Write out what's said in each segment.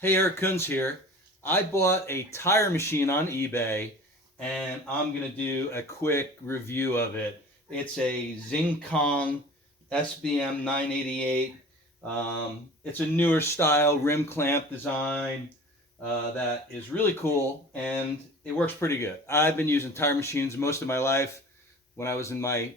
Hey, Eric Kunz here. I bought a tire machine on eBay and I'm going to do a quick review of it. It's a Xingkong SBM 988. It's a newer style rim clamp design that is really cool and it works pretty good. I've been using tire machines most of my life. When I was in my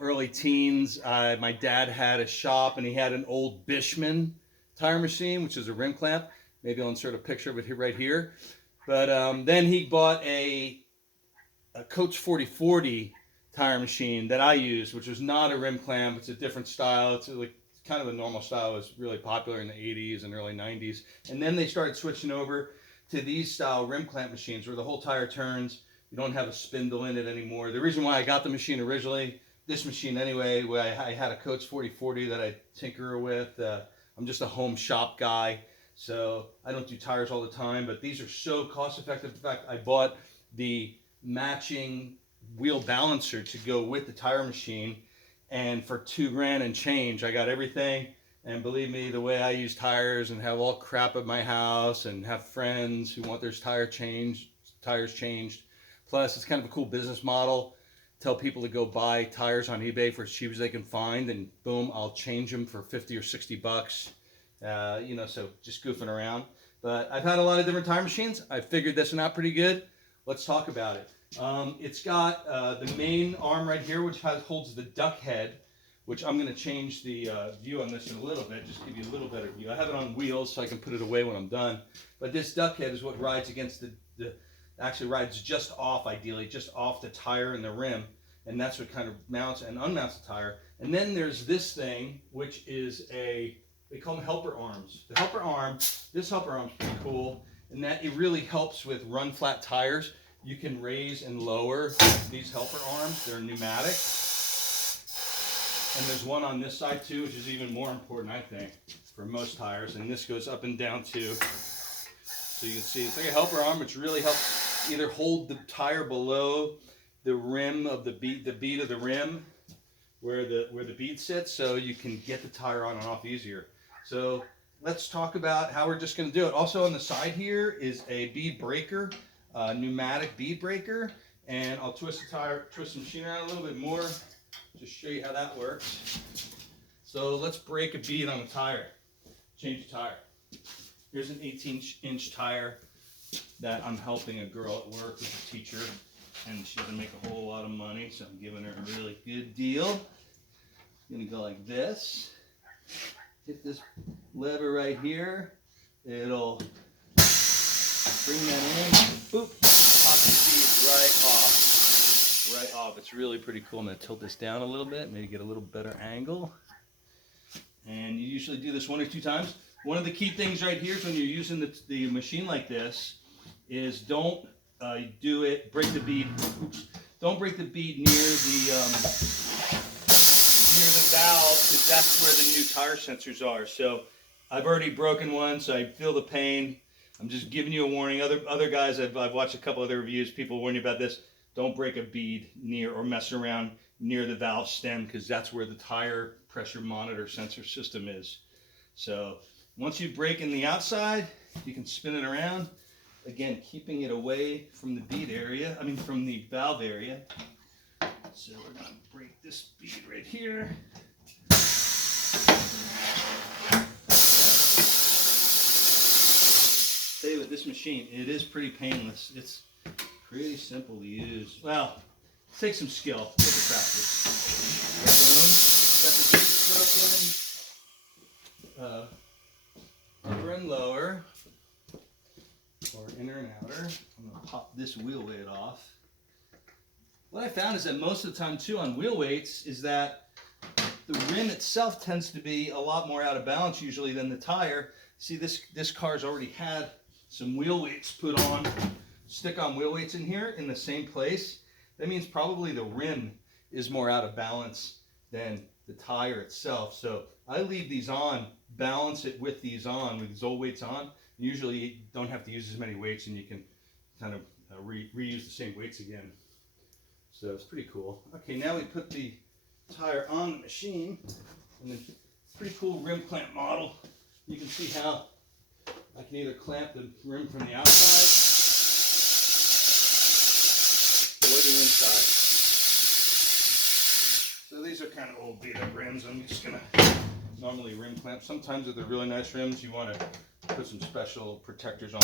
early teens, my dad had a shop and he had an old Bishman tire machine, which is a rim clamp. Maybe I'll insert a picture of it here, right here. But then he bought a Coach 4040 tire machine that I use, which was not a rim clamp. It's a different style. It's like kind of a normal style. It was really popular in the 80s and early 90s. And then they started switching over to these style rim clamp machines where the whole tire turns. You don't have a spindle in it anymore. The reason why I got the machine originally, this machine anyway, where I had a Coach 4040 that I tinker with. I'm just a home shop guy. So I don't do tires all the time, but these are so cost effective. In fact, I bought the matching wheel balancer to go with the tire machine, and for $2,000 and change, I got everything. And believe me, the way I use tires and have all crap at my house and have friends who want their tires changed. Plus, it's kind of a cool business model. Tell people to go buy tires on eBay for as cheap as they can find, and boom, I'll change them for 50 or 60 bucks. So just goofing around. But I've had a lot of different tire machines. I figured this one out pretty good. Let's talk about it. It's got the main arm right here, which holds the duck head, which I'm going to change the view on this in a little bit, just to give you a little better view. I have it on wheels so I can put it away when I'm done. But this duck head is what rides against actually rides just off, ideally, just off the tire and the rim. And that's what kind of mounts and unmounts the tire. And then there's this thing, which is they call them helper arms. This helper arm is pretty cool in that it really helps with run flat tires. You can raise and lower these helper arms. They're pneumatic. And there's one on this side too, which is even more important, I think, for most tires. And this goes up and down too. So you can see it's like a helper arm, which really helps either hold the tire below the rim of the bead of the rim where the bead sits, so you can get the tire on and off easier. So let's talk about how we're just going to do it. Also on the side here is a bead breaker, pneumatic bead breaker, and I'll twist the machine around a little bit more, just show you how that works. So let's break a bead on the tire, change the tire. Here's an 18-inch tire that I'm helping a girl at work who's a teacher, and she doesn't make a whole lot of money, so I'm giving her a really good deal. I'm gonna go like this. Hit this lever right here. It'll bring that in. Boop. Pop the bead right off. It's really pretty cool. I'm gonna tilt this down a little bit, maybe get a little better angle. And you usually do this 1 or 2 times. One of the key things right here is when you're using the machine like this is don't break the bead. Oops, don't break the bead near the valve, because that's where the new tire sensors are. So I've already broken one, so I feel the pain. I'm just giving you a warning. Other guys, I've watched a couple other reviews, people warn you about this. Don't break a bead near or mess around near the valve stem, because that's where the tire pressure monitor sensor system is. So once you break in the outside, you can spin it around. Again, keeping it away from the from the valve area. So we're going to break this bead right here. Tell you with this machine, it is pretty painless. It's pretty simple to use. Well, it takes some skill. Take a practice. Boom. Got the bead broken. Upper and lower. Or inner and outer. I'm going to pop this wheel weight off. What I found is that most of the time too on wheel weights is that the rim itself tends to be a lot more out of balance usually than the tire. See, this car's already had some wheel weights put on, stick-on wheel weights in here in the same place. That means probably the rim is more out of balance than the tire itself. So I leave these on, balance it with these old weights on. Usually you don't have to use as many weights and you can kind of reuse the same weights again. So it's pretty cool. Okay, now we put the tire on the machine, and then pretty cool rim clamp model. You can see how I can either clamp the rim from the outside or the inside. So these are kind of old beat up rims. I'm just gonna normally rim clamp. Sometimes with the really nice rims, you want to put some special protectors on.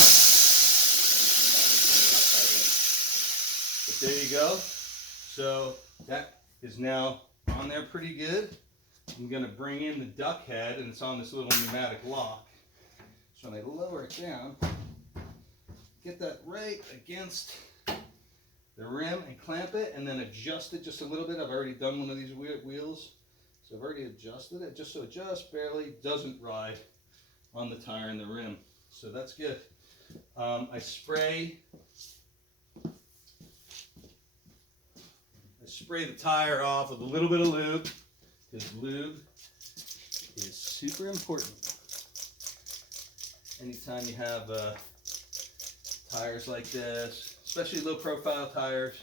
But there you go. So that is now on there pretty good. I'm going to bring in the duck head, and it's on this little pneumatic lock. So when I lower it down, get that right against the rim and clamp it, and then adjust it just a little bit. I've already done one of these wheels, so I've already adjusted it just so it just barely doesn't ride on the tire and the rim. So that's good. I spray the tire off with a little bit of lube, because lube is super important. Anytime you have tires like this, especially low profile tires,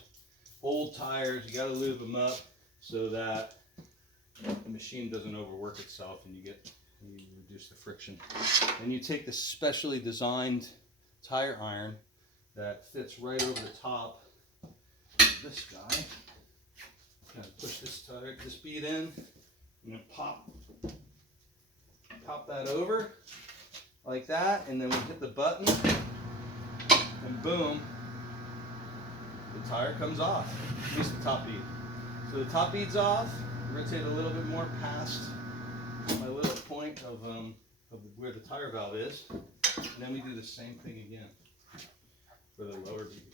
old tires, you got to lube them up so that the machine doesn't overwork itself and you reduce the friction. And you take this specially designed tire iron that fits right over the top of this guy. Kind of push this bead in, and then pop that over like that, and then we hit the button, and boom, the tire comes off, at least the top bead. So the top bead's off. Rotate a little bit more past my little point of where the tire valve is, and then we do the same thing again for the lower bead.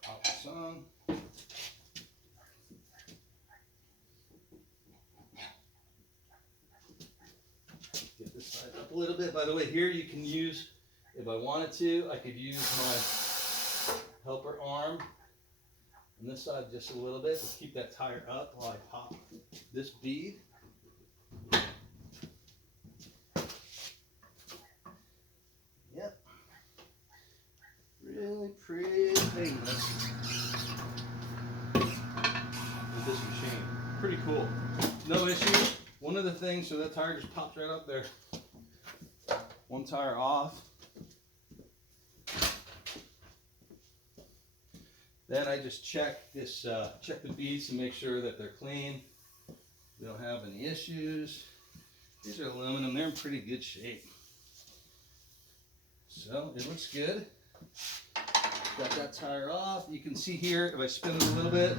Pop this on. Get this side up a little bit. By the way, here you can use, if I wanted to, I could use my helper arm on this side just a little bit to keep that tire up while I pop this bead. Yep. Really pretty painless with this machine. Pretty cool. No issue. One of the things, so that tire just pops right up there. One tire off. Then I just check the beads to make sure that they're clean. We don't have any issues. These are aluminum, they're in pretty good shape. So it looks good. Got that tire off. You can see here, if I spin it a little bit,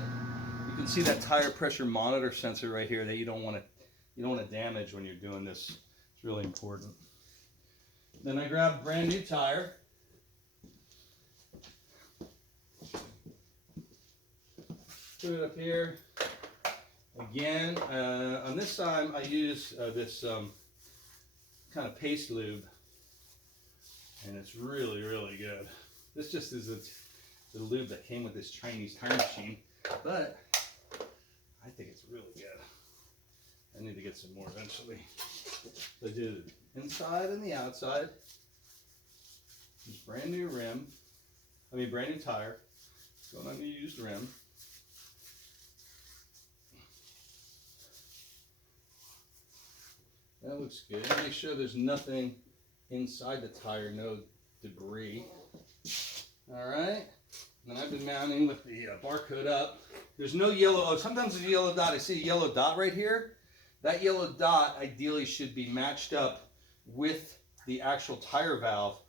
you can see that tire pressure monitor sensor right here that you don't want to damage when you're doing this. It's really important. Then I grab a brand new tire. Put it up here. Again, on this side I use this kind of paste lube, and it's really, really good. This just is the lube that came with this Chinese tire machine, but I think it's really good. I need to get some more eventually. So I do the inside and the outside. This brand new brand new tire. Going on the used rim. That looks good. Make sure there's nothing inside the tire, no debris. All right. And then I've been mounting with the barcode up. There's no yellow. Oh, sometimes there's a yellow dot. I see a yellow dot right here. That yellow dot ideally should be matched up with the actual tire valve,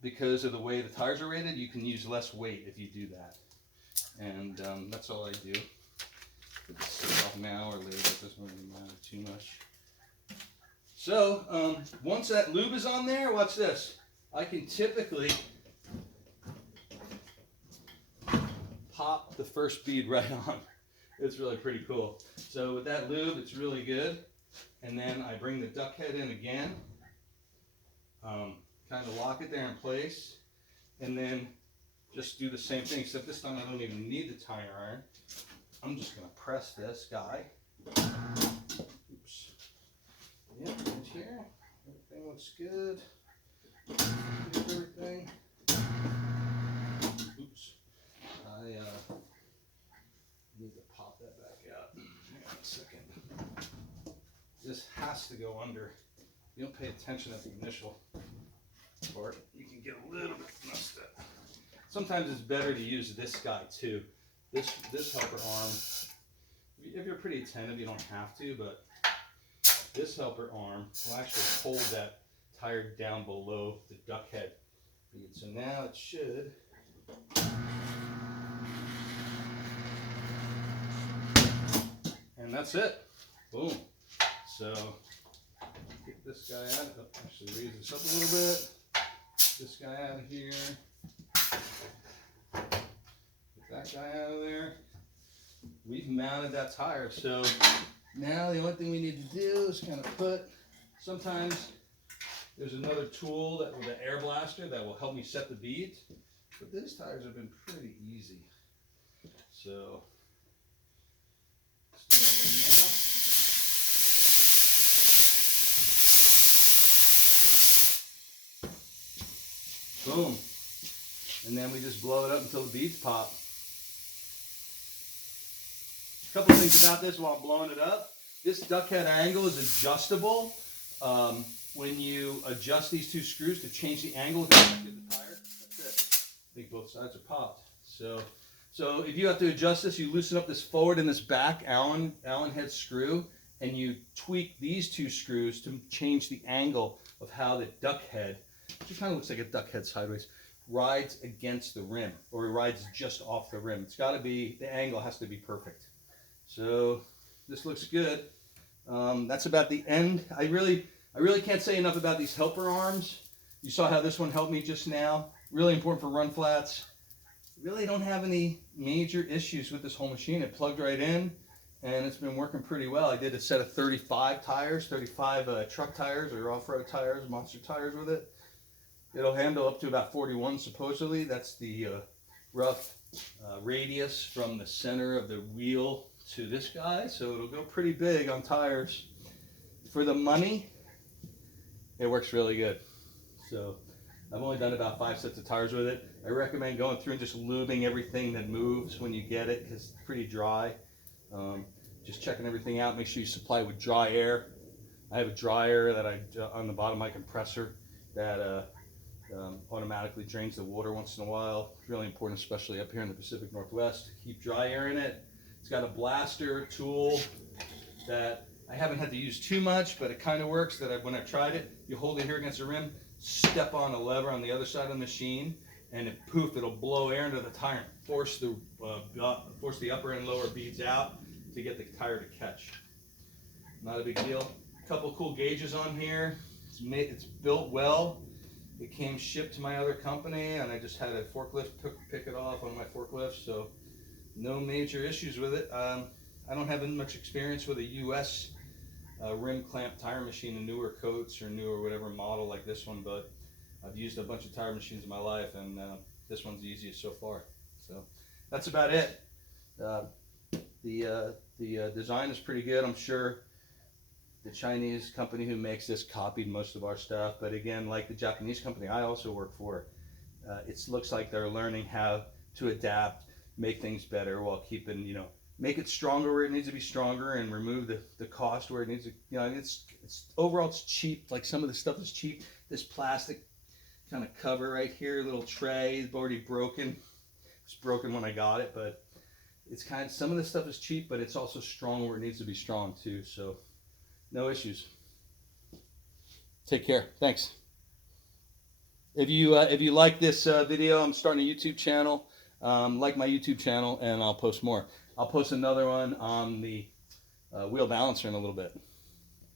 because of the way the tires are rated. You can use less weight if you do that. And that's all I do. Put this off now or later. It doesn't really matter too much. So once that lube is on there, watch this. I can typically pop the first bead right on. It's really pretty cool. So with that lube, it's really good. And then I bring the duck head in again, kind of lock it there in place, and then just do the same thing, except this time I don't even need the tire iron. I'm just going to press this guy. Oops. Yep, right here. Everything looks good. Everything. Oops. I need to pop that back out. Hang on a second. This has to go under you don't pay attention at the initial part, you can get a little bit messed up. Sometimes it's better to use this guy too. This helper arm, if you're pretty attentive, you don't have to, but this helper arm will actually hold that tire down below the duck head bead. So now it should. And that's it. Boom. So get this guy out. Oh, actually raise this up a little bit. Get this guy out of here. Get that guy out of there. We've mounted that tire. So now the only thing we need to do is kind of put, sometimes there's another tool that with an air blaster that will help me set the beads. But these tires have been pretty easy. So let's do that right now. Boom. And then we just blow it up until the beads pop. A couple things about this while blowing it up. This duck head angle is adjustable. When you adjust these two screws to change the angle of the tire, that's it. I think both sides are popped. So if you have to adjust this, you loosen up this forward and this back Allen head screw, and you tweak these two screws to change the angle of how the duck head, which kind of looks like a duck head sideways, rides against the rim, or rides just off the rim. It's got to be, the angle has to be perfect. So this looks good. That's about the end. I really can't say enough about these helper arms. You saw how this one helped me just now. Really important for run flats. Really don't have any major issues with this whole machine. It plugged right in and it's been working pretty well. I did a set of 35 tires, 35 truck tires or off-road tires, monster tires with it. It'll handle up to about 41 supposedly. That's the rough radius from the center of the wheel to this guy. So it'll go pretty big on tires. For the money, it works really good. So I've only done about 5 sets of tires with it. I recommend going through and just lubing everything that moves when you get it, because it's pretty dry. Just checking everything out. Make sure you supply it with dry air. I have a dryer that on the bottom of my compressor that automatically drains the water once in a while. It's really important, especially up here in the Pacific Northwest, to keep dry air in it. It's got a blaster tool that I haven't had to use too much, but it kind of works. When I tried it, you hold it here against the rim, step on a lever on the other side of the machine, and it, poof, it'll blow air into the tire and force the upper and lower beads out to get the tire to catch. Not a big deal. A couple cool gauges on here. It's built well. It came shipped to my other company, and I just had a forklift pick it off on my forklift, so no major issues with it. I don't have much experience with a U.S. Rim clamp tire machine in newer coats or newer whatever model like this one, but I've used a bunch of tire machines in my life, and this one's the easiest so far. So that's about it. The design is pretty good. I'm sure the Chinese company who makes this copied most of our stuff, but again, like the Japanese company I also work for, it looks like they're learning how to adapt, make things better while keeping, make it stronger where it needs to be stronger and remove the cost where it needs to, it's overall it's cheap. Like some of the stuff is cheap. This plastic kind of cover right here, little tray, is already broken. It's broken when I got it, but it's some of the stuff is cheap, but it's also strong where it needs to be strong too. So no issues. Take care. Thanks. If you like this video, I'm starting a YouTube channel. Like my YouTube channel, and I'll post more. I'll post another one on the wheel balancer in a little bit.